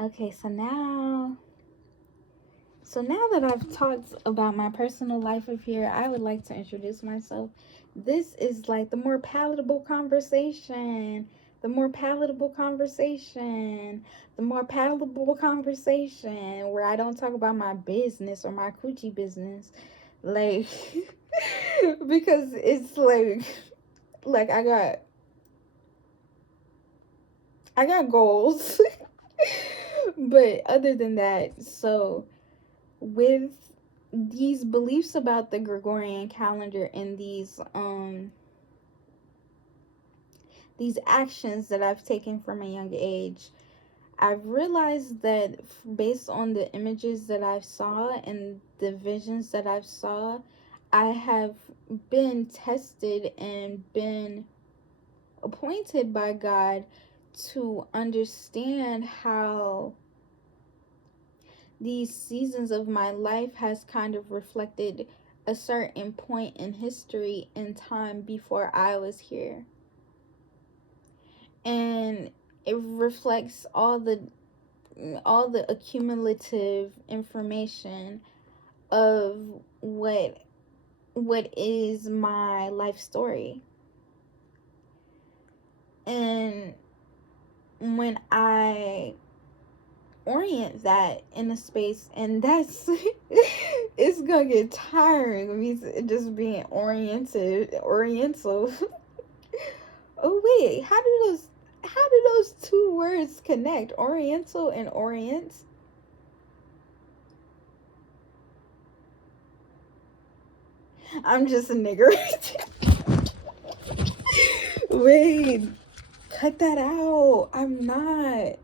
Okay, so now that I've talked about my personal life up here, I would like to introduce myself. This is like the more palatable conversation. The more palatable conversation. The more palatable conversation where I don't talk about my business or my coochie business. Like because it's like I got goals. But other than that, so with these beliefs about the Gregorian calendar and these actions that I've taken from a young age, I've realized that based on the images that I saw and the visions that I saw, I have been tested and been appointed by God to understand how these seasons of my life has kind of reflected a certain point in history and time before I was here. And it reflects all the accumulative information of what is my life story. And when I orient that in a space, and that's it's gonna get tiring of me just being oriental. Oh wait, how do those two words connect? Oriental and orient? I'm just a nigger. Wait, cut that out. I'm not.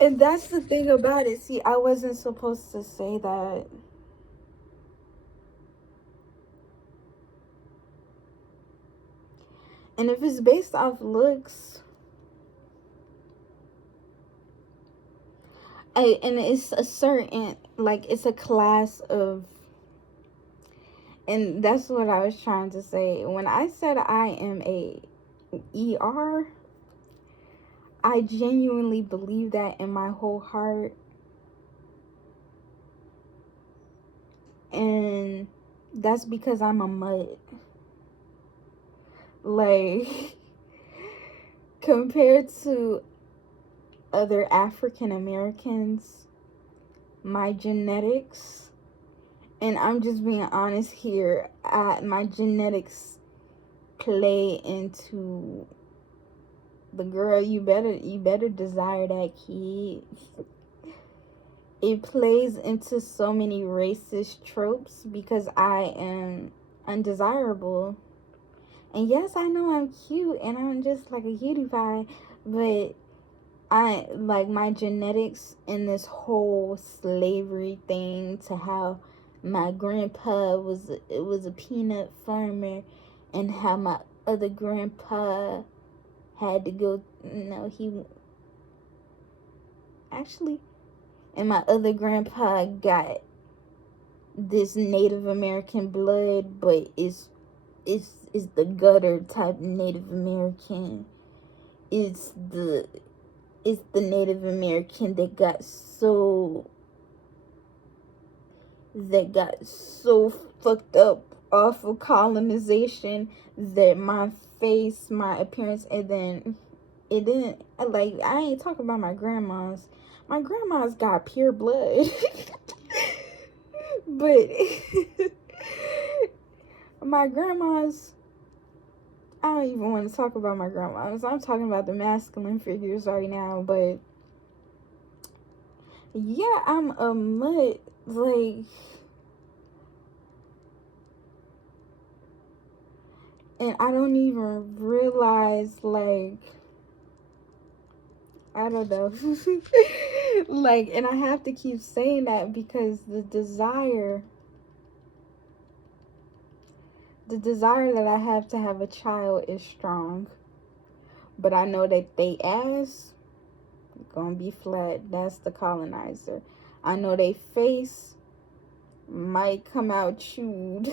And that's the thing about it. See, I wasn't supposed to say that. And if it's based off looks, and it's a certain, like, it's a class of, and that's what I was trying to say. When I said I am a ER, I genuinely believe that in my whole heart. And that's because I'm a mutt. Like, compared to other African Americans, my genetics, and I'm just being honest here, my genetics play into the girl. You better desire that kid. It plays into so many racist tropes because I am undesirable. And yes, I know I'm cute and I'm just like a cutie pie, but I like my genetics in this whole slavery thing to how my grandpa was a peanut farmer and how my other grandpa had to go, no, he actually, and my other grandpa got this Native American blood, but it's the gutter type Native American. It's the it's the Native American that got so fucked up off of colonization that my face, my appearance, and then it didn't, like, I ain't talking about my grandma's. My grandma's got pure blood. But my grandma's, I don't even want to talk about my grandmas. I'm talking about the masculine figures right now, but yeah, I'm a mutt. Like, and I don't even realize, like, I don't know. Like, and I have to keep saying that because the desire that I have to have a child is strong. But I know that they ass gonna be flat. That's the colonizer. I know they face might come out chewed.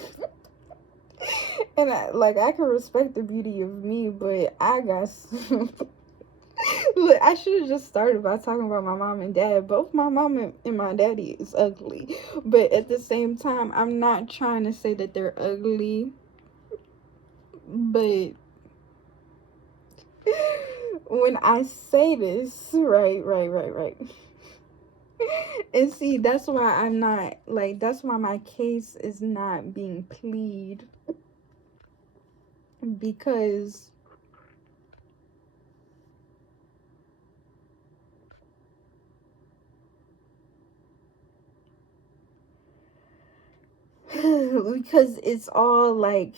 And I can respect the beauty of me, but I got look, I should have just started by talking about my mom and dad. Both my mom and my daddy is ugly, but at the same time, I'm not trying to say that they're ugly, but when I say this, right. And see, that's why I'm not like, that's why my case is not being plead, because because it's all like,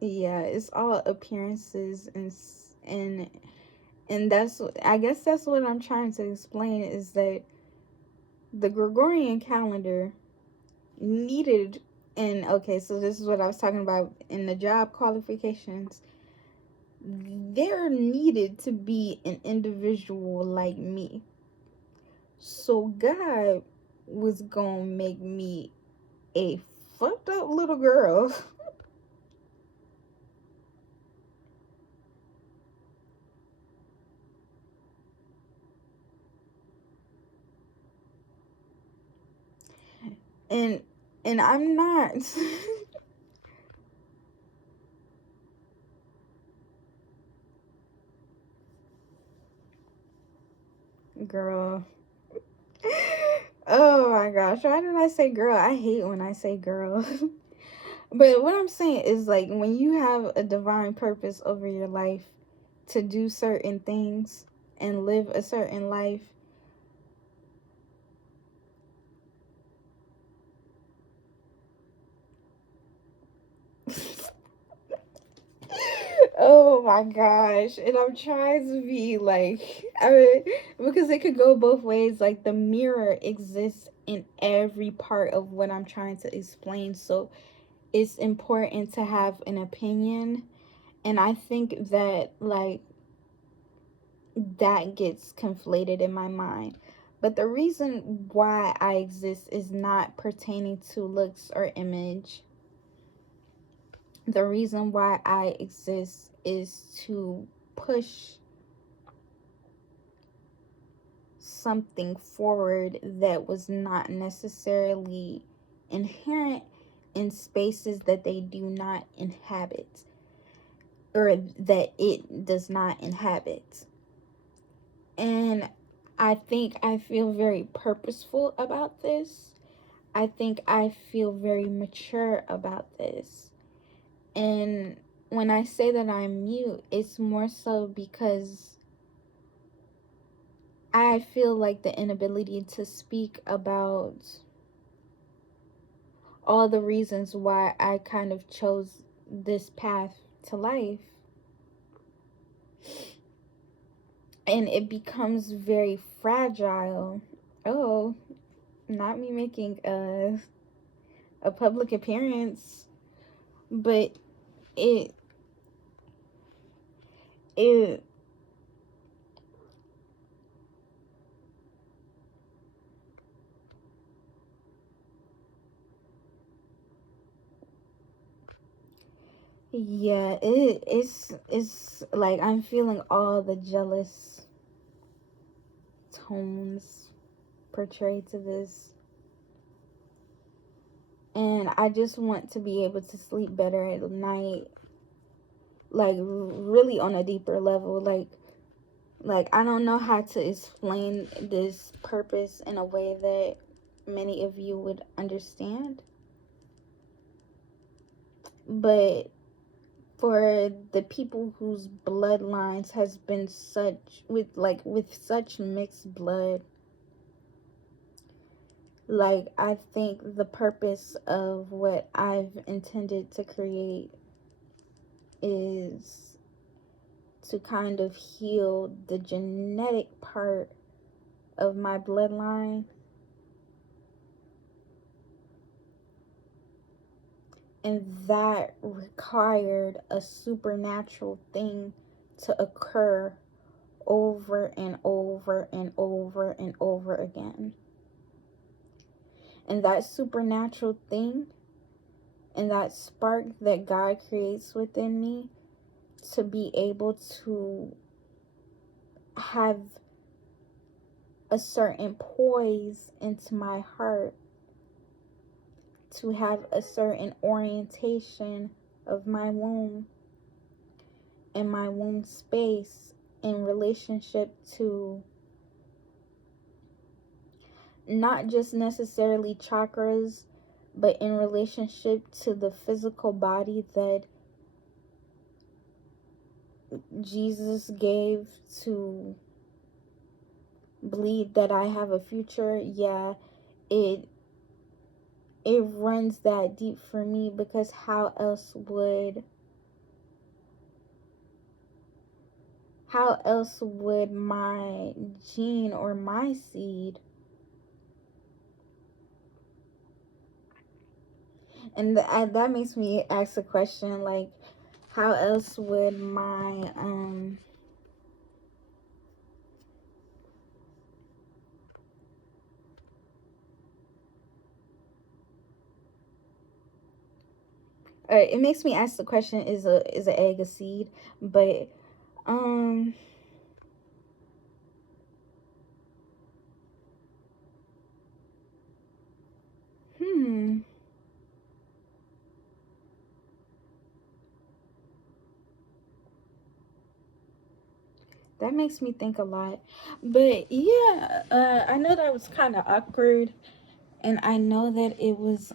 yeah, it's all appearances, and that's what, I guess that's what I'm trying to explain, is that the Gregorian calendar needed, and okay, so this is what I was talking about in the job qualifications. There needed to be an individual like me. So God was gonna make me a fucked up little girl. and and I'm not. Girl. Oh my gosh, why did I say girl? I hate when I say girl. But what I'm saying is, like, when you have a divine purpose over your life to do certain things and live a certain life. Oh my gosh. And I'm trying to be like, I mean, because it could go both ways. Like, the mirror exists in every part of what I'm trying to explain. So it's important to have an opinion. And I think that, like, that gets conflated in my mind. But the reason why I exist is not pertaining to looks or image. The reason why I exist is to push something forward that was not necessarily inherent in spaces that they do not inhabit, or that it does not inhabit. And I think I feel very purposeful about this. I think I feel very mature about this. And when I say that I'm mute, it's more so because I feel like the inability to speak about all the reasons why I kind of chose this path to life. And it becomes very fragile. Oh, not me making a public appearance, but it it yeah, it's like I'm feeling all the jealous tones portrayed to this, and I just want to be able to sleep better at night, like really on a deeper level. Like I don't know how to explain this purpose in a way that many of you would understand, but for the people whose bloodlines has been such with such mixed blood, like I think the purpose of what I've intended to create is to kind of heal the genetic part of my bloodline, and that required a supernatural thing to occur over and over and over and over again. And that supernatural thing and that spark that God creates within me, to be able to have a certain poise into my heart, to have a certain orientation of my womb and my womb space in relationship to not just necessarily chakras, but in relationship to the physical body that Jesus gave to believe that I have a future. Yeah, it runs that deep for me, because how else would my gene or my seed, and that makes me ask a question, like, how else would my it makes me ask the question, is an egg a seed? But um hmm that makes me think a lot. But yeah, I know that was kind of awkward, and I know that it was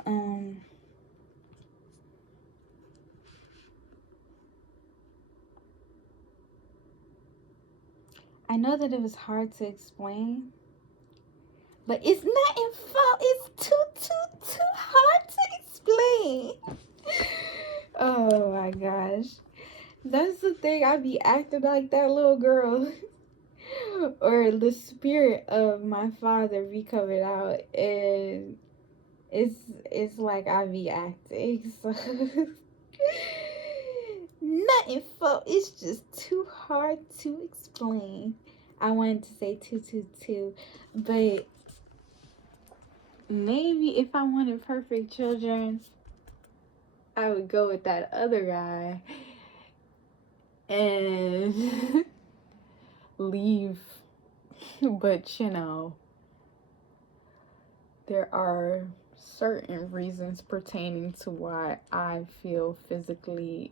hard to explain, but it's not in fault. It's too hard to explain. Oh my gosh. That's the thing. I be acting like that little girl. Or the spirit of my father be coming out, and it's like I be acting. So nothing for, it's just too hard to explain. I wanted to say 222, but maybe if I wanted perfect children, I would go with that other guy and leave. But you know, there are certain reasons pertaining to why I feel physically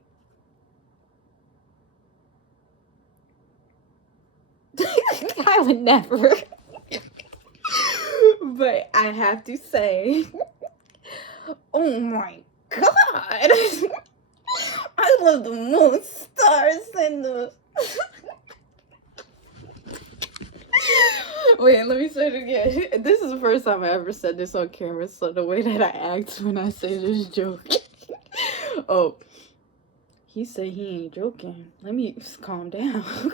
I would never. But I have to say, oh my god. I love the moon, stars, and the wait, let me say it again. This is the first time I ever said this on camera, so the way that I act when I say this joke. Oh, he said he ain't joking. Let me just calm down.